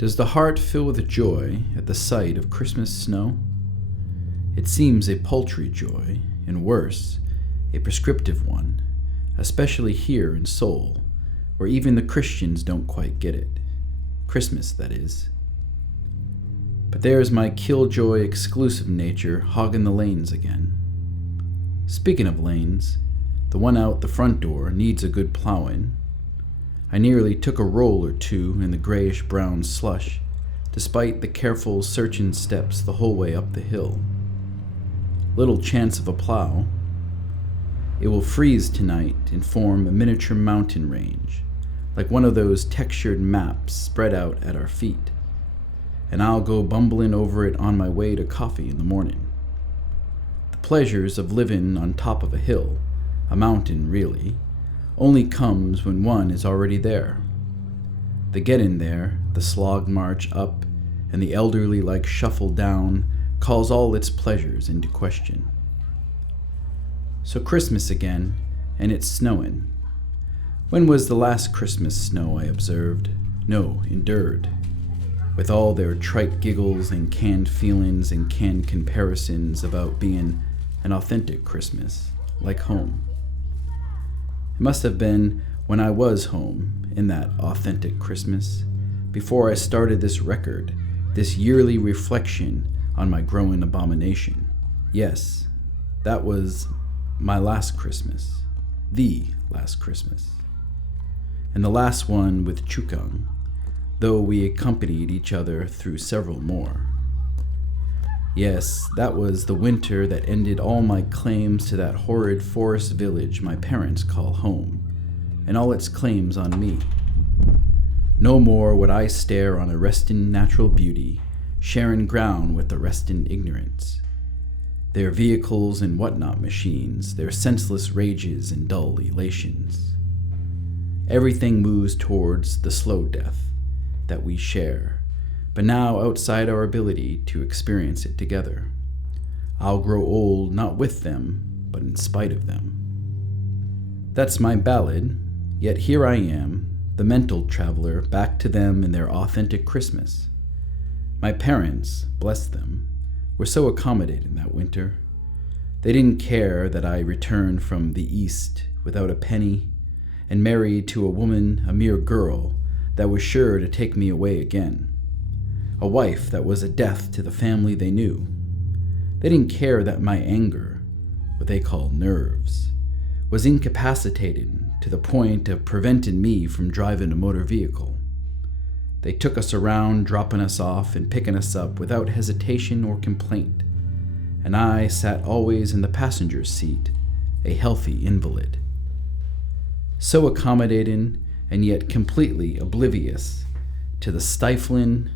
Does the heart fill with joy at the sight of Christmas snow? It seems a paltry joy, and worse, a prescriptive one, especially here in Seoul, where even the Christians don't quite get it. Christmas, that is. But there's my killjoy exclusive nature hogging the lanes again. Speaking of lanes, the one out the front door needs a good plowing. I nearly took a roll or two in the grayish-brown slush, despite the careful searching steps the whole way up the hill. Little chance of a plow. It will freeze tonight and form a miniature mountain range, like one of those textured maps spread out at our feet, and I'll go bumbling over it on my way to coffee in the morning. The pleasures of living on top of a hill, a mountain really, only comes when one is already there. The getting there, the slog march up, and the elderly-like shuffle down calls all its pleasures into question. So Christmas again, and it's snowing. When was the last Christmas snow, I observed? No, endured. With all their trite giggles and canned feelings and canned comparisons about being an authentic Christmas, like home. It must have been when I was home, in that authentic Christmas, before I started this record, this yearly reflection on my growing abomination. Yes, that was my last Christmas, the last Christmas. And the last one with Chukang, though we accompanied each other through several more. Yes, that was the winter that ended all my claims to that horrid forest village my parents call home, and all its claims on me. No more would I stare on a restin' natural beauty, sharing ground with the restin' ignorance. Their vehicles and whatnot machines, their senseless rages and dull elations. Everything moves towards the slow death that we share, but now outside our ability to experience it together. I'll grow old not with them, but in spite of them. That's my ballad, yet here I am, the mental traveler back to them in their authentic Christmas. My parents, bless them, were so accommodating that winter. They didn't care that I returned from the East without a penny and married to a woman, a mere girl, that was sure to take me away again. A wife that was a death to the family they knew. They didn't care that my anger, what they call nerves, was incapacitated to the point of preventing me from driving a motor vehicle. They took us around, dropping us off and picking us up without hesitation or complaint, and I sat always in the passenger seat, a healthy invalid. So accommodating and yet completely oblivious to the stifling,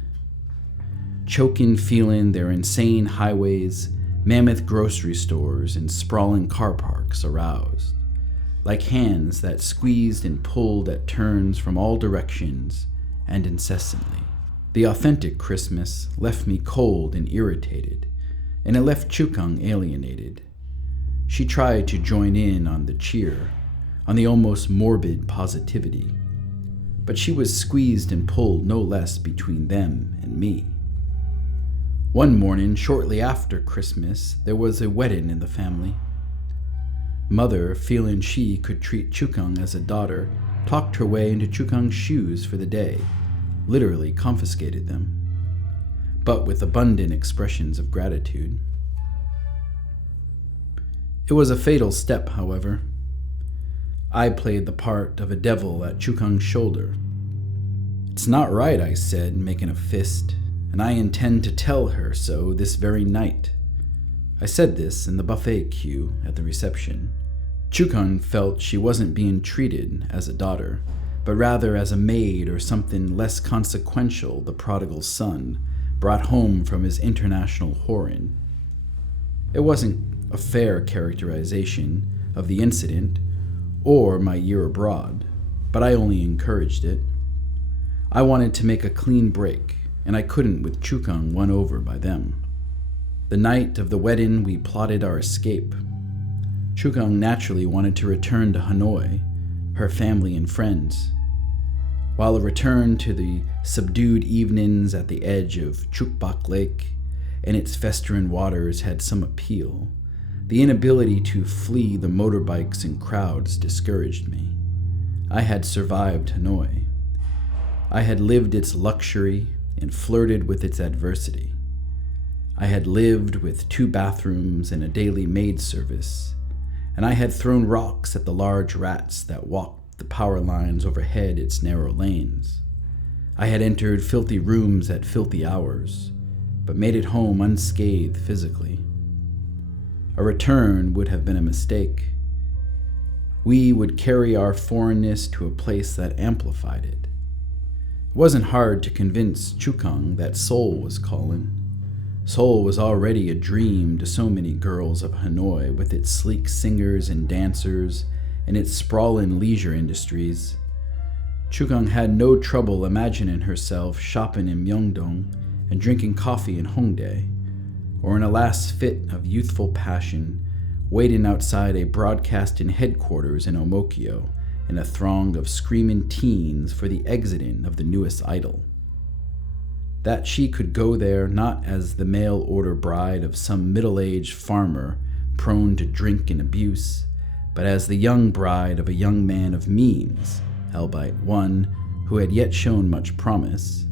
choking feeling their insane highways, mammoth grocery stores, and sprawling car parks aroused, like hands that squeezed and pulled at turns from all directions and incessantly. The authentic Christmas left me cold and irritated, and it left Chukang alienated. She tried to join in on the cheer, on the almost morbid positivity, but she was squeezed and pulled no less between them and me. One morning, shortly after Christmas, there was a wedding in the family. Mother, feeling she could treat Chukang as a daughter, talked her way into Chukang's shoes for the day, literally confiscated them, but with abundant expressions of gratitude. It was a fatal step, however. I played the part of a devil at Chukang's shoulder. "It's not right," I said, making a fist, "and I intend to tell her so this very night." I said this in the buffet queue at the reception. Chukang felt she wasn't being treated as a daughter, but rather as a maid or something less consequential the prodigal son brought home from his international whoring. It wasn't a fair characterization of the incident or my year abroad, but I only encouraged it. I wanted to make a clean break, and I couldn't with Chukang won over by them. The night of the wedding, we plotted our escape. Chukang naturally wanted to return to Hanoi, her family and friends. while a return to the subdued evenings at the edge of Chukbak Lake and its festering waters had some appeal, the inability to flee the motorbikes and crowds discouraged me. I had survived Hanoi. I had lived its luxury and flirted with its adversity. I had lived with 2 bathrooms and a daily maid service, and I had thrown rocks at the large rats that walked the power lines overhead its narrow lanes. I had entered filthy rooms at filthy hours, but made it home unscathed physically. A return would have been a mistake. We would carry our foreignness to a place that amplified it. It wasn't hard to convince Chukang that Seoul was calling. Seoul was already a dream to so many girls of Hanoi, with its sleek singers and dancers and its sprawling leisure industries. Chukang had no trouble imagining herself shopping in Myeongdong and drinking coffee in Hongdae, or in a last fit of youthful passion, waiting outside a broadcasting headquarters in Omokyo in a throng of screaming teens for the exiting of the newest idol. That she could go there not as the mail-order bride of some middle-aged farmer prone to drink and abuse, but as the young bride of a young man of means, albeit one who had yet shown much promise,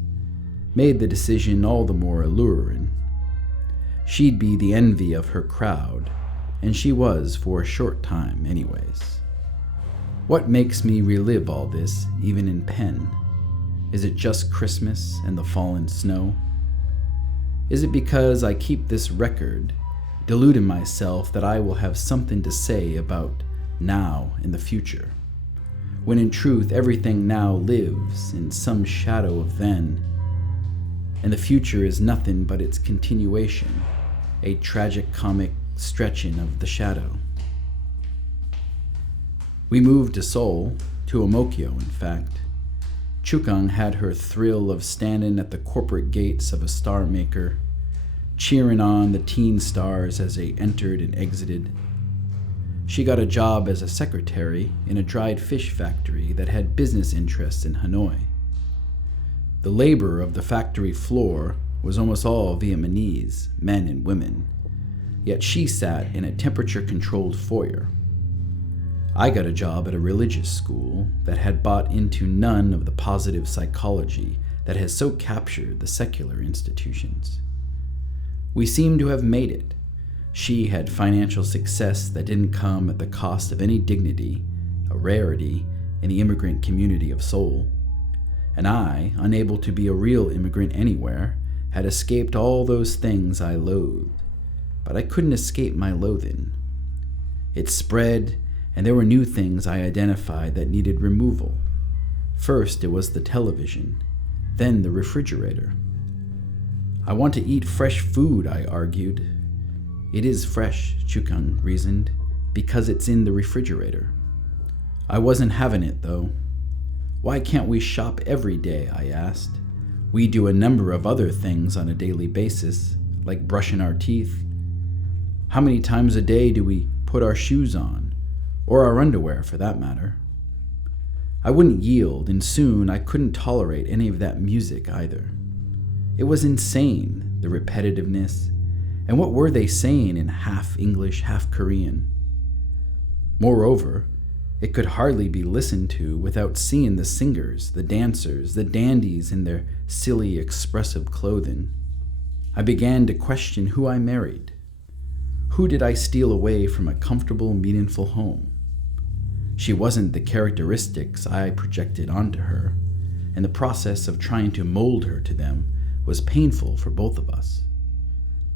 made the decision all the more alluring. She'd be the envy of her crowd, and she was for a short time anyways. What makes me relive all this, even in pen? Is it just Christmas and the fallen snow? Is it because I keep this record, deluding myself that I will have something to say about now in the future, when in truth everything now lives in some shadow of then, and the future is nothing but its continuation, a tragic-comic stretching of the shadow? We moved to Seoul, to Omokyo in fact. Chukang had her thrill of standing at the corporate gates of a star maker, cheering on the teen stars as they entered and exited. She got a job as a secretary in a dried fish factory that had business interests in Hanoi. The labor of the factory floor was almost all Vietnamese, men and women, yet she sat in a temperature-controlled foyer. I got a job at a religious school that had bought into none of the positive psychology that has so captured the secular institutions. We seemed to have made it. She had financial success that didn't come at the cost of any dignity, a rarity in the immigrant community of Seoul. And I, unable to be a real immigrant anywhere, had escaped all those things I loathed. But I couldn't escape my loathing. It spread, and there were new things I identified that needed removal. First, it was the television, then the refrigerator. I want to eat fresh food, I argued. It is fresh, Chukang reasoned, because it's in the refrigerator. I wasn't having it, though. Why can't we shop every day, I asked. We do a number of other things on a daily basis, like brushing our teeth. How many times a day do we put our shoes on? Or our underwear, for that matter. I wouldn't yield, and soon I couldn't tolerate any of that music either. It was insane, the repetitiveness, and what were they saying in half English, half Korean? Moreover, it could hardly be listened to without seeing the singers, the dancers, the dandies in their silly, expressive clothing. I began to question who I married. Who did I steal away from a comfortable, meaningful home? She wasn't the characteristics I projected onto her, and the process of trying to mold her to them was painful for both of us.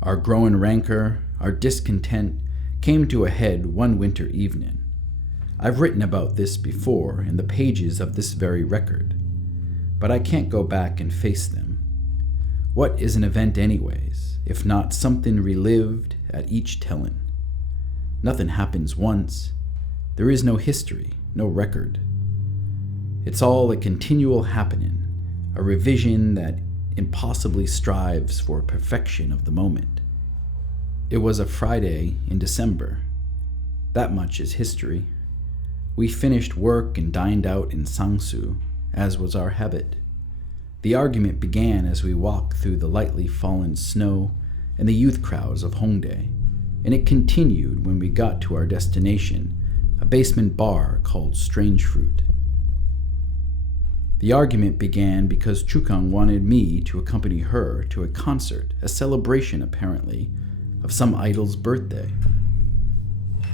Our growing rancor, our discontent, came to a head one winter evening. I've written about this before in the pages of this very record, but I can't go back and face them. What is an event anyways, if not something relived at each telling? Nothing happens once. There is no history, no record. It's all a continual happening, a revision that impossibly strives for perfection of the moment. It was a Friday in December. That much is history. We finished work and dined out in Sangsu, as was our habit. The argument began as we walked through the lightly fallen snow and the youth crowds of Hongdae, and it continued when we got to our destination, a basement bar called Strange Fruit. The argument began because Chukang wanted me to accompany her to a concert, a celebration apparently, of some idol's birthday.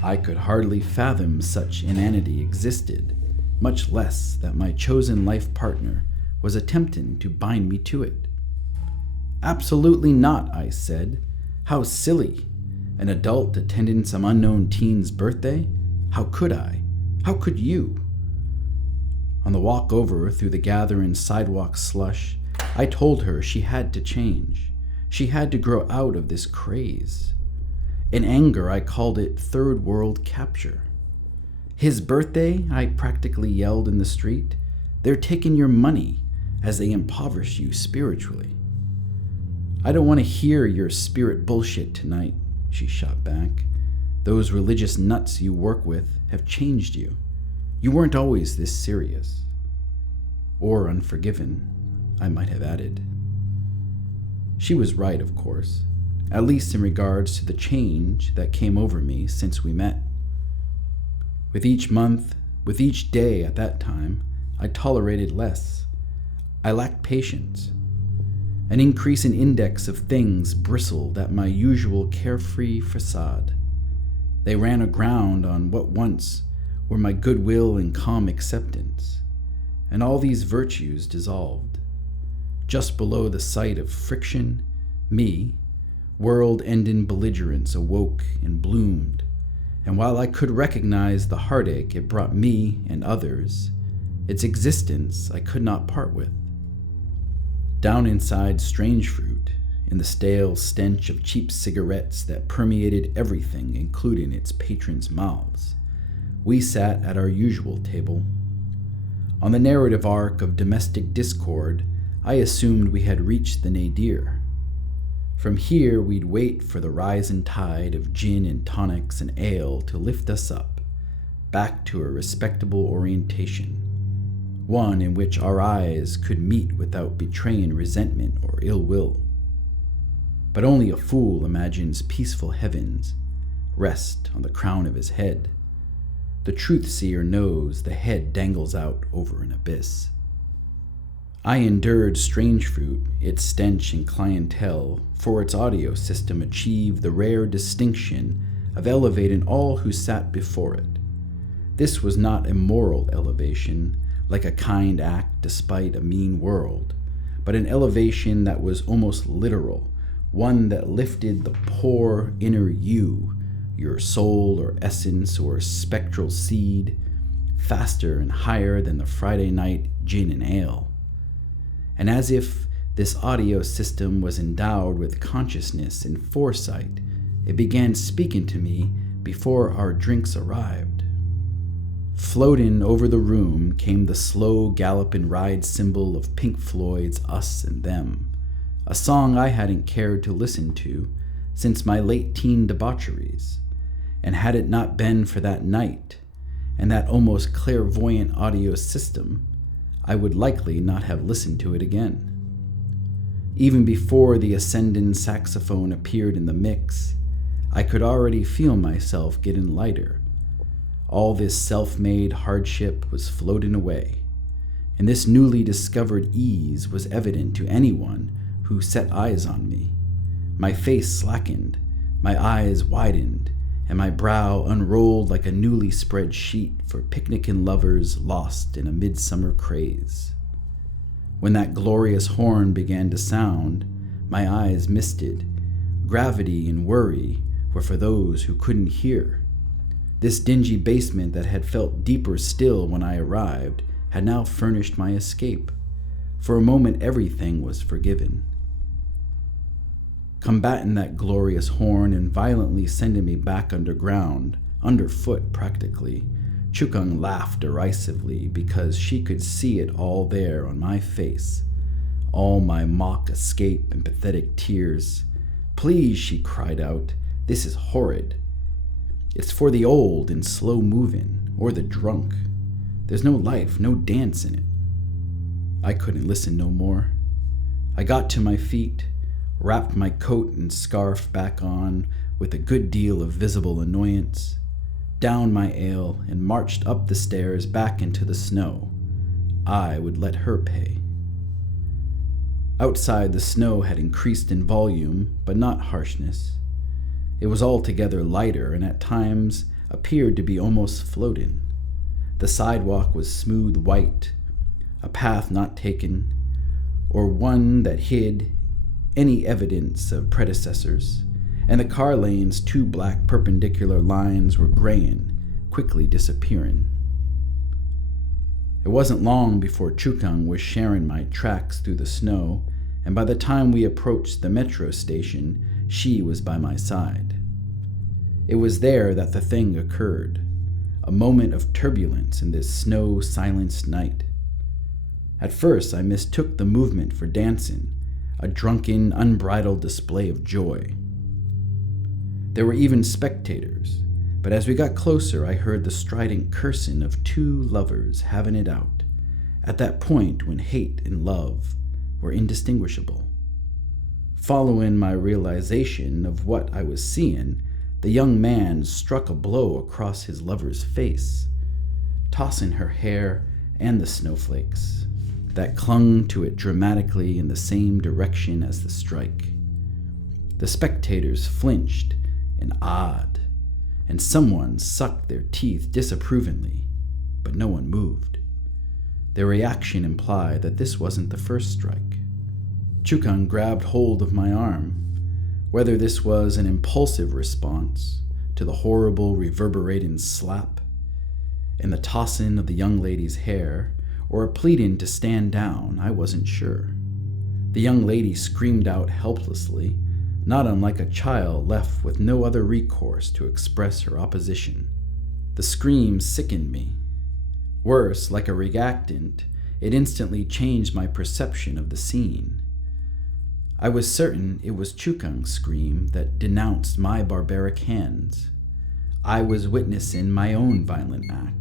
I could hardly fathom such inanity existed, much less that my chosen life partner was attempting to bind me to it. Absolutely not, I said. How silly. An adult attending some unknown teen's birthday? How could I? How could you? On the walk over through the gathering sidewalk slush, I told her she had to change. She had to grow out of this craze. In anger, I called it third world capture. His birthday, I practically yelled in the street. They're taking your money as they impoverish you spiritually. I don't want to hear your spirit bullshit tonight, she shot back. Those religious nuts you work with have changed you. You weren't always this serious. Or unforgiven, I might have added. She was right, of course, at least in regards to the change that came over me since we met. With each month, with each day at that time, I tolerated less. I lacked patience. An increasing index of things bristled at my usual carefree facade. They ran aground on what once were my goodwill and calm acceptance, and all these virtues dissolved. Just below the site of friction, me, world-ending belligerence awoke and bloomed, and while I could recognize the heartache it brought me and others, its existence I could not part with. Down inside Strange Fruit, in the stale stench of cheap cigarettes that permeated everything, including its patrons' mouths, we sat at our usual table. On the narrative arc of domestic discord, I assumed we had reached the nadir. From here, we'd wait for the rising tide of gin and tonics and ale to lift us up, back to a respectable orientation, one in which our eyes could meet without betraying resentment or ill will. But only a fool imagines peaceful heavens rest on the crown of his head. The truth-seer knows the head dangles out over an abyss. I endured Strange Fruit, its stench and clientele, for its audio system achieved the rare distinction of elevating all who sat before it. This was not a moral elevation, like a kind act despite a mean world, but an elevation that was almost literal, one that lifted the poor inner you, your soul or essence or spectral seed, faster and higher than the Friday night gin and ale. And as if this audio system was endowed with consciousness and foresight, it began speaking to me before our drinks arrived. Floating over the room came the slow gallop and ride symbol of Pink Floyd's Us and Them, a song I hadn't cared to listen to since my late-teen debaucheries, and had it not been for that night and that almost clairvoyant audio system, I would likely not have listened to it again. Even before the ascending saxophone appeared in the mix, I could already feel myself getting lighter. All this self-made hardship was floating away, and this newly discovered ease was evident to anyone who set eyes on me. My face slackened, my eyes widened, and my brow unrolled like a newly spread sheet for picnicking lovers lost in a midsummer craze. When that glorious horn began to sound, my eyes misted. Gravity and worry were for those who couldn't hear. This dingy basement that had felt deeper still when I arrived had now furnished my escape. For a moment everything was forgiven. Combating that glorious horn and violently sending me back underground, underfoot practically, Chukung laughed derisively because she could see it all there on my face, all my mock escape and pathetic tears. "Please," she cried out, "this is horrid. It's for the old and slow-moving, or the drunk. There's no life, no dance in it." I couldn't listen no more. I got to my feet, wrapped my coat and scarf back on with a good deal of visible annoyance, downed my ale, and marched up the stairs back into the snow. I would let her pay. Outside, the snow had increased in volume, but not harshness. It was altogether lighter and at times appeared to be almost floating. The sidewalk was smooth white, a path not taken, or one that hid any evidence of predecessors, and the car lanes' two black perpendicular lines were graying, quickly disappearing. It wasn't long before Chukang was sharing my tracks through the snow, and by the time we approached the metro station, she was by my side. It was there that the thing occurred, a moment of turbulence in this snow-silenced night. At first, I mistook the movement for dancing, a drunken, unbridled display of joy. There were even spectators, but as we got closer, I heard the strident cursing of two lovers having it out, at that point when hate and love were indistinguishable. Following my realization of what I was seeing, the young man struck a blow across his lover's face, tossing her hair and the snowflakes that clung to it dramatically in the same direction as the strike. The spectators flinched and awed, and someone sucked their teeth disapprovingly, but no one moved. Their reaction implied that this wasn't the first strike. Chukang grabbed hold of my arm, whether this was an impulsive response to the horrible reverberating slap and the tossing of the young lady's hair, or a pleading to stand down, I wasn't sure. The young lady screamed out helplessly, not unlike a child left with no other recourse to express her opposition. The scream sickened me. Worse, like a reactant, it instantly changed my perception of the scene. I was certain it was Chukang's scream that denounced my barbaric hands. I was witnessing my own violent act.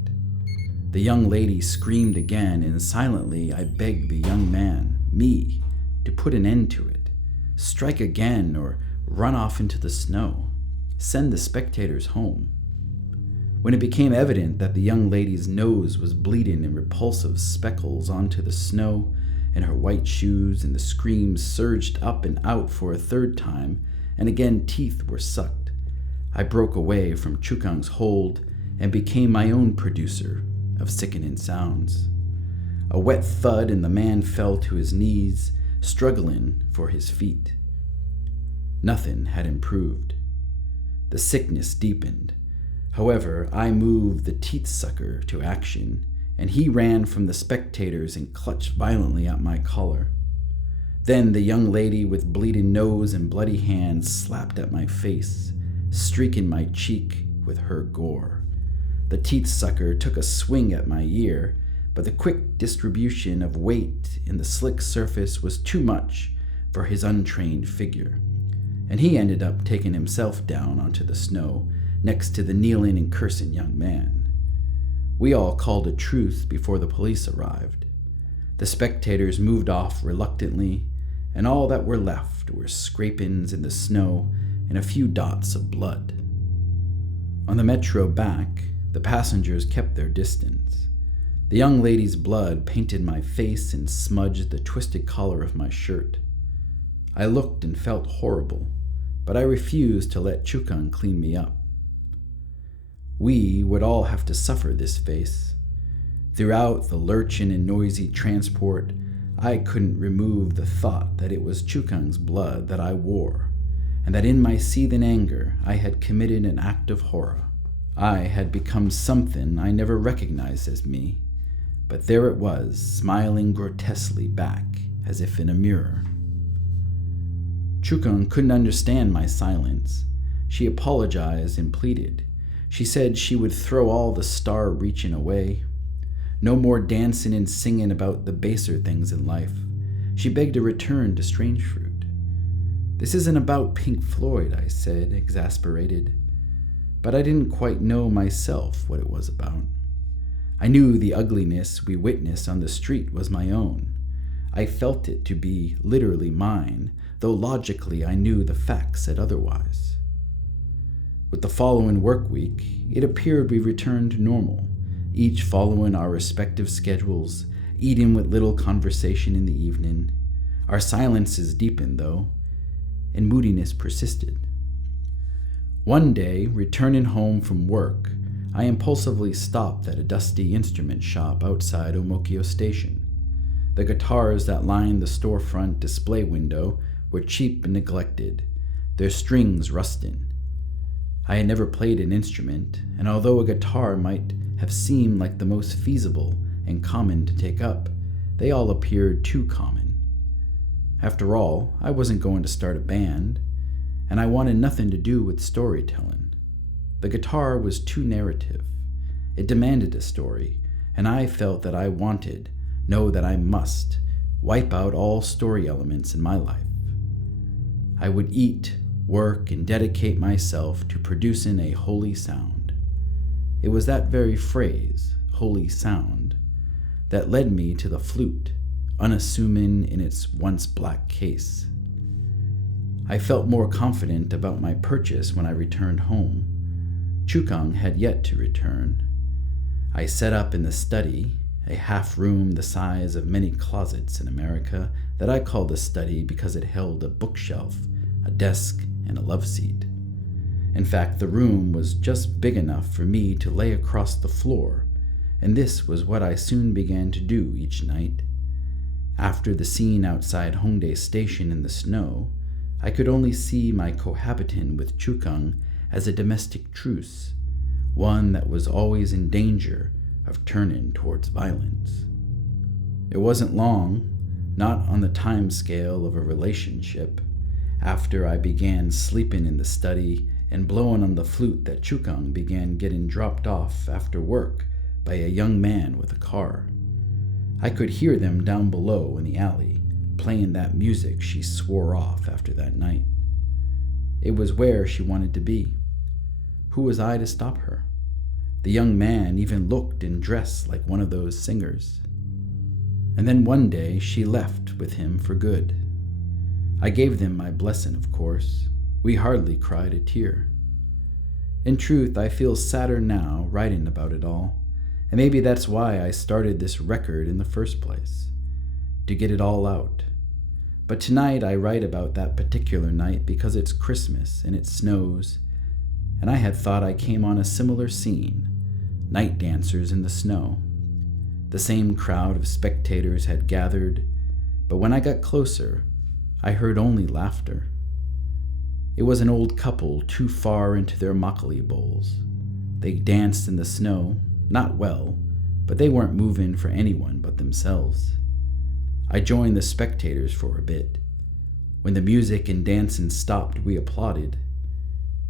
The young lady screamed again, and silently I begged the young man, me, to put an end to it. Strike again, or run off into the snow. Send the spectators home. When it became evident that the young lady's nose was bleeding in repulsive speckles onto the snow, and her white shoes, and the screams surged up and out for a third time, and again teeth were sucked, I broke away from Chukang's hold and became my own producer of sickening sounds. A wet thud, and the man fell to his knees, struggling for his feet. Nothing had improved. The sickness deepened. However, I moved the teeth sucker to action, and he ran from the spectators and clutched violently at my collar. Then the young lady with bleeding nose and bloody hands slapped at my face, streaking my cheek with her gore. The teeth sucker took a swing at my ear, but the quick distribution of weight in the slick surface was too much for his untrained figure, and he ended up taking himself down onto the snow next to the kneeling and cursing young man. We all called a truce before the police arrived. The spectators moved off reluctantly, and all that were left were scrapings in the snow and a few dots of blood. On the metro back, the passengers kept their distance. The young lady's blood painted my face and smudged the twisted collar of my shirt. I looked and felt horrible, but I refused to let Chukang clean me up. We would all have to suffer this face. Throughout the lurching and noisy transport, I couldn't remove the thought that it was Chukang's blood that I wore, and that in my seething anger I had committed an act of horror. I had become something I never recognized as me, but there it was, smiling grotesquely back, as if in a mirror. Chukang couldn't understand my silence. She apologized and pleaded. She said she would throw all the star-reaching away. No more dancing and singing about the baser things in life. She begged a return to strange fruit. This isn't about Pink Floyd, I said, exasperated. But I didn't quite know myself what it was about. I knew the ugliness we witnessed on the street was my own, I felt it to be literally mine, though logically I knew the facts said otherwise. With the following work week, it appeared we returned to normal, each following our respective schedules, eating with little conversation in the evening. Our silences deepened, though, and moodiness persisted. One day, returning home from work, I impulsively stopped at a dusty instrument shop outside Omokyo Station. The guitars that lined the storefront display window were cheap and neglected, their strings rusting. I had never played an instrument, and although a guitar might have seemed like the most feasible and common to take up, they all appeared too common. After all, I wasn't going to start a band, and I wanted nothing to do with storytelling. The guitar was too narrative. It demanded a story, and I felt that I wanted, no, that I must, wipe out all story elements in my life. I would eat, work, and dedicate myself to producing a holy sound. It was that very phrase, holy sound, that led me to the flute, unassuming in its once black case. I felt more confident about my purchase when I returned home. Chukang had yet to return. I set up in the study, a half room the size of many closets in America that I called a study because it held a bookshelf, a desk, and a love seat. In fact, the room was just big enough for me to lay across the floor, and this was what I soon began to do each night. After the scene outside Hongdae Station in the snow, I could only see my cohabiting with Chukang as a domestic truce, one that was always in danger of turning towards violence. It wasn't long, not on the time scale of a relationship, after I began sleeping in the study and blowing on the flute that Chukang began getting dropped off after work by a young man with a car. I could hear them down below in the alley, playing that music she swore off after that night. It was where she wanted to be. Who was I to stop her? The young man even looked and dressed like one of those singers. And then one day she left with him for good. I gave them my blessing, of course. We hardly cried a tear. In truth, I feel sadder now writing about it all, and maybe that's why I started this record in the first place, to get it all out. But tonight I write about that particular night because it's Christmas and it snows, and I had thought I came on a similar scene, night dancers in the snow. The same crowd of spectators had gathered, but when I got closer, I heard only laughter. It was an old couple too far into their makgeolli bowls. They danced in the snow, not well, but they weren't moving for anyone but themselves. I joined the spectators for a bit. When the music and dancing stopped, we applauded.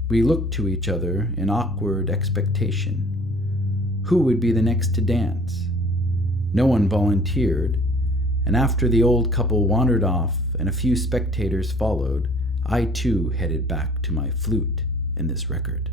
We looked to each other in awkward expectation. Who would be the next to dance? No one volunteered, and after the old couple wandered off and a few spectators followed, I too headed back to my flute and this record.